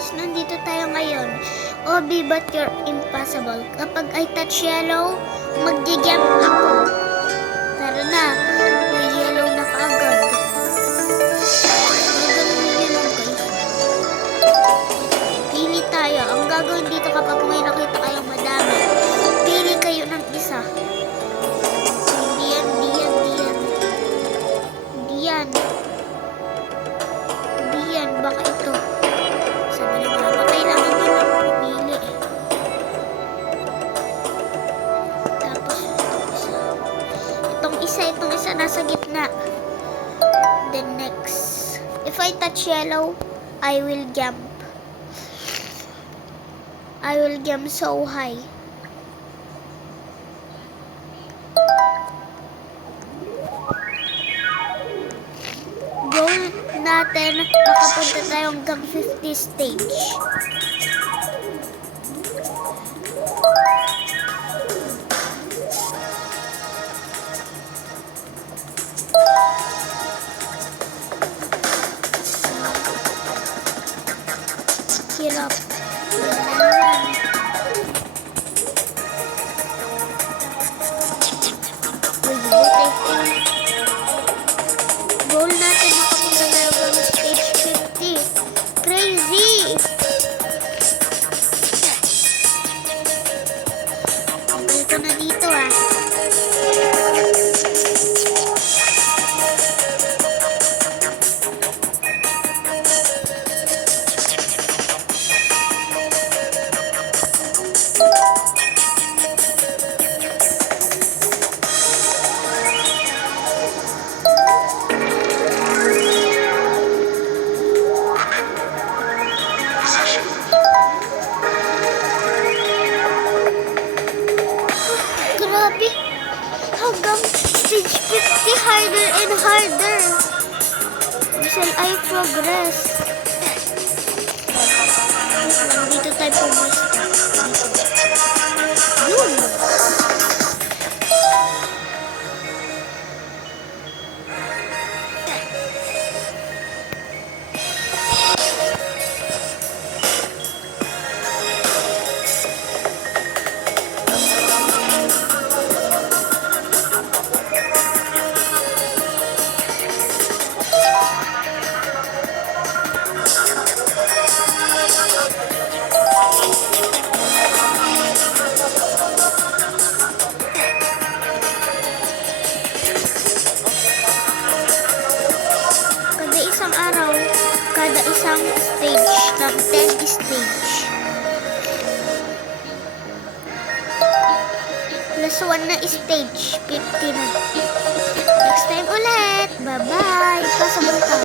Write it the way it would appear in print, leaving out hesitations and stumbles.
Nandito tayo ngayon. Obi, but you're impossible. Kapag I touch yellow, mag-jump ako. Tara na. May yellow na kaagad. Gagawin nyo lang guys. Pili tayo. Ang gagawin dito kapag may nakita kayong madami, pili kayo ng isa. Hindi yan, hindi yan, hindi yan. Hindi yan. Hindi yan. Baka ito. Sabi na nga, kailangan nyo lang pumili eh. Tapos, itong isa nasa gitna. Then next. If I touch yellow, I will jump. I will jump so high. Goal natin, makapunta tayo hanggang 50 stage. Hirap. Goal natin makapunta tayo hanggang stage 50. Crazy! Tagal ko na dito ah. Grabe! Hanggang stage 50, harder and harder. Shall I progress? Dito tayo pumasta. Yun! Kada isang stage ng 10 stage. Plus 1 na stage, 50 na. Next time ulit. Bye-bye!